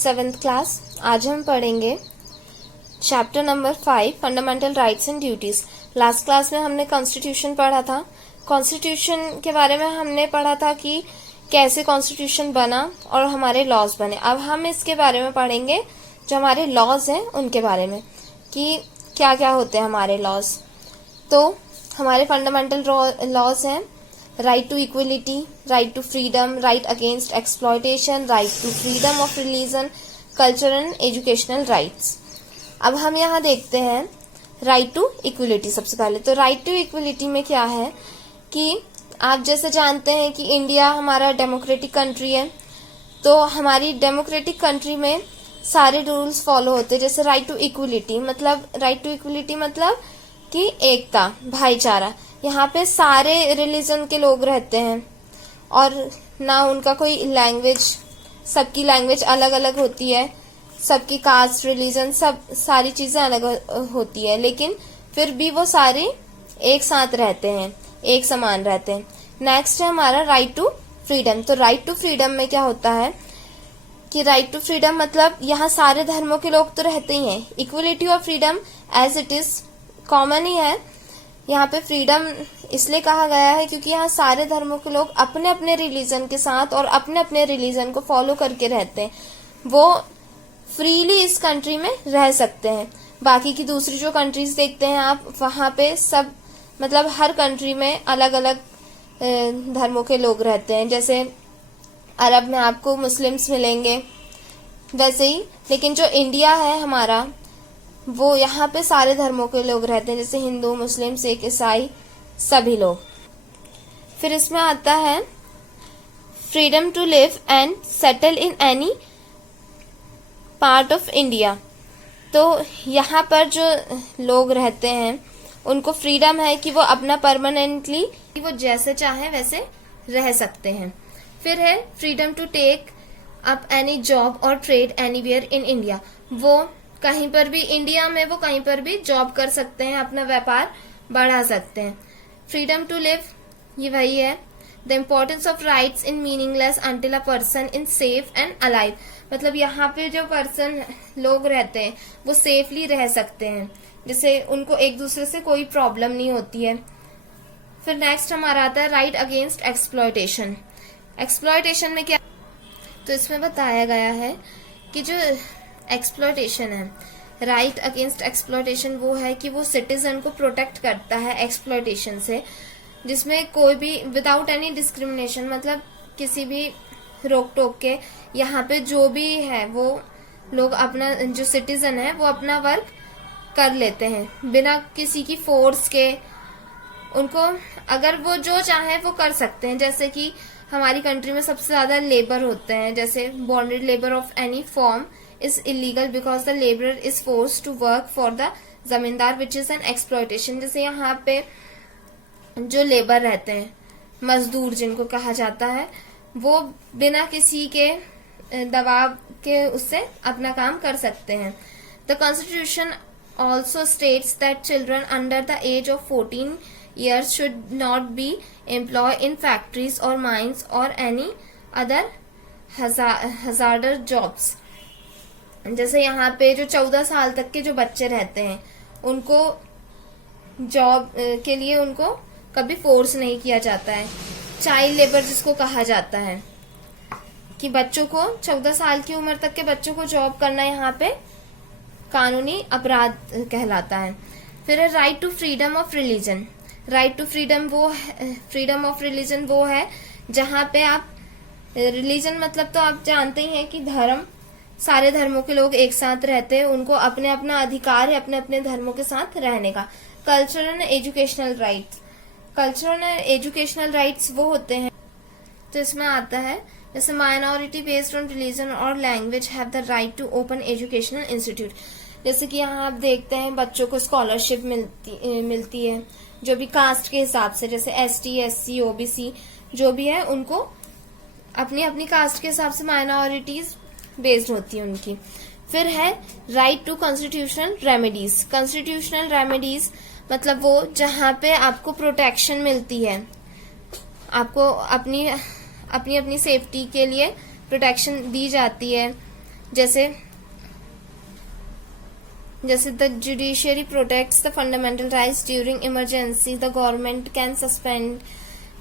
7th class. आज हम पढ़ेंगे chapter number 5 fundamental rights and duties. Last class में हमने कॉन्स्टिट्यूशन पढ़ा था। कॉन्स्टिट्यूशन के बारे में हमने पढ़ा था कि कैसे कॉन्स्टिट्यूशन बना और हमारे लॉज बने। अब हम इसके बारे में पढ़ेंगे जो हमारे लॉज हैं उनके बारे में कि क्या क्या होते हैं हमारे लॉज। तो हमारे फंडामेंटल लॉज हैं right to equality, right to freedom, right against exploitation, right to freedom of religion, culture and educational rights. अब हम यहाँ देखते हैं राइट टू इक्वलिटी। सबसे पहले तो राइट टू इक्वलिटी में क्या है कि आप जैसे जानते हैं कि इंडिया हमारा डेमोक्रेटिक कंट्री है, तो हमारी डेमोक्रेटिक कंट्री में सारे रूल्स फॉलो होते हैं। जैसे राइट टू इक्वलिटी मतलब कि एकता, भाईचारा। यहाँ पे सारे रिलीजन के लोग रहते हैं और ना उनका कोई लैंग्वेज, सबकी लैंग्वेज अलग अलग होती है, सबकी कास्ट, रिलीजन, सब सारी चीजें अलग होती है, लेकिन फिर भी वो सारे एक साथ रहते हैं, एक समान रहते हैं। नेक्स्ट है हमारा राइट टू फ्रीडम। तो राइट टू फ्रीडम में क्या होता है कि राइट टू फ्रीडम मतलब यहाँ सारे धर्मों के लोग तो रहते ही हैं। इक्वलिटी और freedom as it is common ही है। यहाँ पे फ्रीडम इसलिए कहा गया है क्योंकि यहाँ सारे धर्मों के लोग अपने अपने रिलीजन के साथ और अपने अपने रिलीजन को फॉलो करके रहते हैं। वो फ्रीली इस कंट्री में रह सकते हैं। बाकी की दूसरी जो कंट्रीज देखते हैं आप, वहां पे सब मतलब हर कंट्री में अलग अलग धर्मों के लोग रहते हैं। जैसे अरब में आपको मुस्लिम्स मिलेंगे वैसे ही, लेकिन जो इंडिया है हमारा, वो यहाँ पे सारे धर्मों के लोग रहते हैं, जैसे हिंदू, मुस्लिम, सिख, ईसाई, सभी लोग। फिर इसमें आता है freedom to live and settle in any part of India. तो यहाँ पर जो लोग रहते हैं उनको फ्रीडम है कि वो अपना परमानेंटली वो जैसे चाहे वैसे रह सकते हैं। फिर है freedom to take up any job और ट्रेड एनीवेयर इन इंडिया। वो कहीं पर भी इंडिया में वो कहीं पर भी जॉब कर सकते हैं, अपना व्यापार बढ़ा सकते हैं। फ्रीडम टू लिव ये वही है। The importance of rights in meaningless until a person in safe and alive. मतलब यहाँ पे जो पर्सन लोग रहते हैं वो सेफली रह सकते हैं, जिससे उनको एक दूसरे से कोई प्रॉब्लम नहीं होती है। फिर नेक्स्ट हमारा आता है राइट अगेंस्ट एक्सप्लॉयटेशन। एक्सप्लॉयटेशन में क्या, तो इसमें बताया गया है कि जो एक्सप्लॉयटेशन है, राइट अगेंस्ट एक्सप्लॉयटेशन वो है कि वो सिटीजन को प्रोटेक्ट करता है एक्सप्लॉयटेशन से, जिसमें कोई भी विदाउट एनी डिस्क्रिमिनेशन, मतलब किसी भी रोक टोक के यहाँ पे जो भी है वो लोग अपना, जो सिटीजन है वो अपना वर्क कर लेते हैं बिना किसी की फोर्स के। उनको अगर वो जो चाहे वो कर सकते हैं। जैसे कि हमारी कंट्री में सबसे ज्यादा लेबर होते हैं, जैसे bonded labour of any form is illegal because the labourer is force to work for the zamindar which is an exploitation. जैसे यहाँ पे जो लेबर रहते हैं, मजदूर जिनको कहा जाता है, वो बिना किसी के दबाव के उससे अपना काम कर सकते हैं। The constitution also states that children under the age of 14 years should not be employed in factories or mines or any other hazardous jobs। जैसे यहाँ पे जो 14 साल तक के जो बच्चे रहते हैं उनको जॉब के लिए उनको कभी फोर्स नहीं किया जाता है। चाइल्ड लेबर जिसको कहा जाता है कि बच्चों को 14 साल की उम्र तक के बच्चों को जॉब करना यहाँ पे कानूनी अपराध कहलाता है। फिर है right to freedom of religion. Right to freedom of religion वो है जहाँ पे आप, रिलीजन मतलब तो आप जानते ही हैं कि धर्म, सारे धर्मों के लोग एक साथ रहते हैं, उनको अपने अपना अधिकार है अपने अपने धर्मों के साथ रहने का। Cultural and educational rights. Cultural and educational rights वो होते हैं, तो इसमें आता है जैसे माइनॉरिटी बेस्ड ऑन रिलीजन और language have the right to open educational institute. जैसे कि यहाँ आप देखते हैं बच्चों को स्कॉलरशिप मिलती है जो भी कास्ट के हिसाब से, जैसे ST, SC, OBC जो भी है उनको अपनी अपनी कास्ट के हिसाब से माइनॉरिटीज बेस्ड होती है उनकी। फिर है right to constitutional remedies. Constitutional remedies मतलब वो जहाँ पे आपको प्रोटेक्शन मिलती है, आपको अपनी अपनी सेफ्टी के लिए प्रोटेक्शन दी जाती है। जैसे the judiciary protects the fundamental rights during emergency, the government can suspend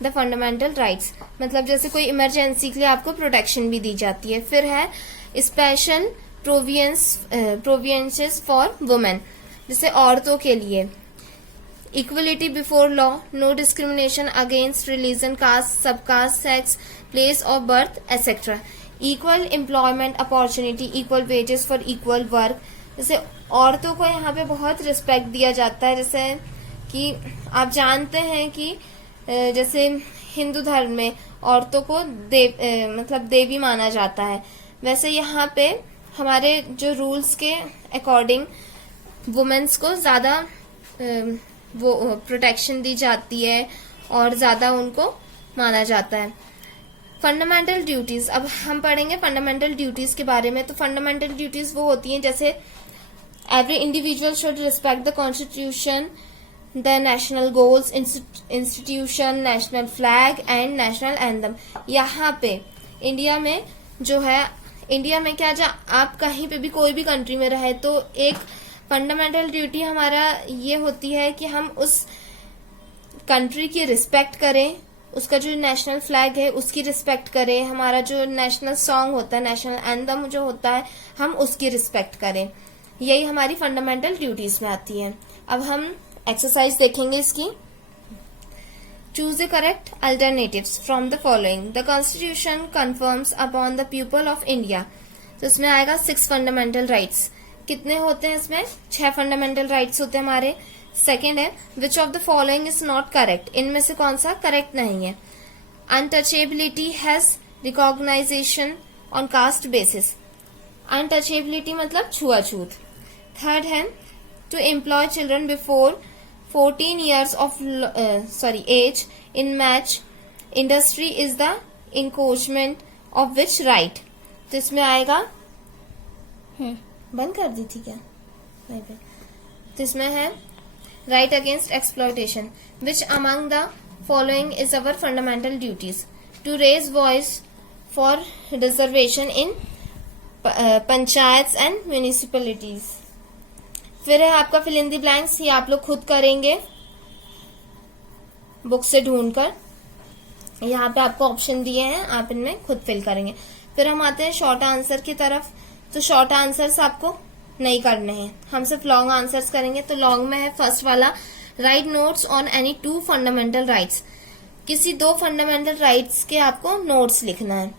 the fundamental rights, मतलब जैसे कोई इमरजेंसी के लिए आपको प्रोटेक्शन भी दी जाती है। फिर है स्पेशल प्रोवियंसेस फॉर वुमेन, जैसे औरतों के लिए equality before law, no discrimination against religion, caste, subcaste, sex, place of birth etcetera, equal employment opportunity, equal wages for equal work. जैसे औरतों को यहाँ पे बहुत रिस्पेक्ट दिया जाता है, जैसे कि आप जानते हैं कि जैसे हिंदू धर्म में औरतों को मतलब देवी माना जाता है, वैसे यहाँ पे हमारे जो रूल्स के अकॉर्डिंग वुमेन्स को ज्यादा वो प्रोटेक्शन दी जाती है और ज्यादा उनको माना जाता है। फंडामेंटल ड्यूटीज, अब हम पढ़ेंगे फंडामेंटल ड्यूटीज के बारे में। तो फंडामेंटल ड्यूटीज वो होती हैं जैसे every individual should respect the constitution, the national goals, institution, national flag and national anthem. यहाँ पे इंडिया में जो है, इंडिया में क्या, आप कहीं पे भी कोई भी कंट्री में रहे तो एक फंडामेंटल ड्यूटी हमारा ये होती है कि हम उस कंट्री की रिस्पेक्ट करें, उसका जो नेशनल फ्लैग है उसकी रिस्पेक्ट करें, हमारा जो नेशनल सॉन्ग होता है, नेशनल एंथम जो होता है, हम उसकी रिस्पेक्ट करें। यही हमारी फंडामेंटल ड्यूटीज में आती है। अब हम एक्सरसाइज देखेंगे इसकी। Choose the correct alternatives from the following. The constitution confirms upon the people of India, तो इसमें आएगा 6 फंडामेंटल राइट्स। कितने होते हैं इसमें? 6 फंडामेंटल राइट्स होते हैं हमारे। सेकेंड है which of the following is not correct, इनमें से कौन सा करेक्ट नहीं है। Untouchability has recognisation on caste basis, untouchability मतलब छुआछूत। थर्ड है to employ children before 14 years of age in match industry is the encroachment of which right, तो इसमें आएगा बंद कर दी थी क्या? नहीं पे। तो इसमें है right against exploitation. Which among the following is our fundamental duties? To raise voice for reservation in panchayat and municipalities. फिर है आपका फिल इन द ब्लैंक्स, ये आप लोग खुद करेंगे बुक से ढूंढकर। यहाँ पे आपको ऑप्शन दिए हैं, आप इनमें खुद फिल करेंगे। फिर हम आते हैं शॉर्ट आंसर की तरफ। तो शॉर्ट आंसर्स आपको नहीं करने हैं, हम सिर्फ लॉन्ग आंसर्स करेंगे। तो लॉन्ग में है फर्स्ट वाला, right notes on any 2 fundamental rights. किसी 2 फंडामेंटल राइट्स के आपको नोट्स लिखना है।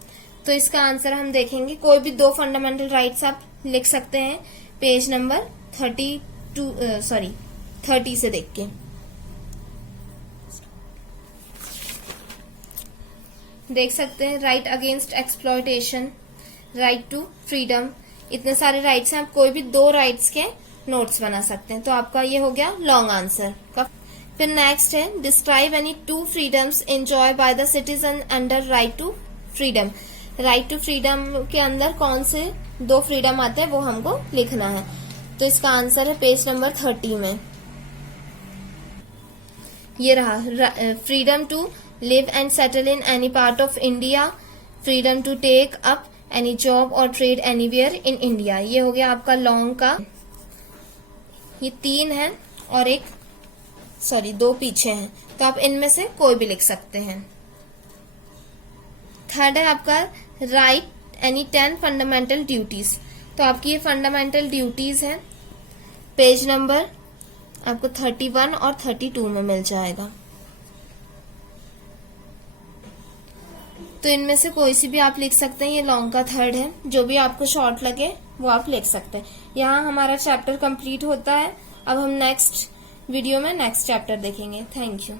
तो इसका आंसर हम देखेंगे, कोई भी 2 फंडामेंटल राइट्स आप लिख सकते हैं पेज नंबर 30 से देख के। देख सकते हैं right against exploitation, right to freedom, इतने सारे राइट्स हैं। आप कोई भी 2 राइट्स के नोट्स बना सकते हैं। तो आपका ये हो गया लॉन्ग आंसर का। फिर नेक्स्ट है describe any 2 freedoms enjoy by the citizen under right to freedom. Right to freedom के अंदर कौन से 2 फ्रीडम आते हैं वो हमको लिखना है। तो इसका आंसर है पेज नंबर 30 में। ये रहा, freedom to live and settle in any part of India, freedom to take up any job और ट्रेड एनीवेयर इन इंडिया। ये हो गया आपका लॉन्ग का। ये 3 है और 2 पीछे हैं, तो आप इनमें से कोई भी लिख सकते हैं। थर्ड है आपका राइट एनी 10 फंडामेंटल ड्यूटीज। तो आपकी ये फंडामेंटल ड्यूटीज है, पेज नंबर आपको 31 और 32 में मिल जाएगा। तो इनमें से कोई सी भी आप लिख सकते हैं। ये लॉन्ग का थर्ड है, जो भी आपको शॉर्ट लगे वो आप लिख सकते हैं। यहाँ हमारा चैप्टर कंप्लीट होता है। अब हम नेक्स्ट वीडियो में नेक्स्ट चैप्टर देखेंगे। Thank you.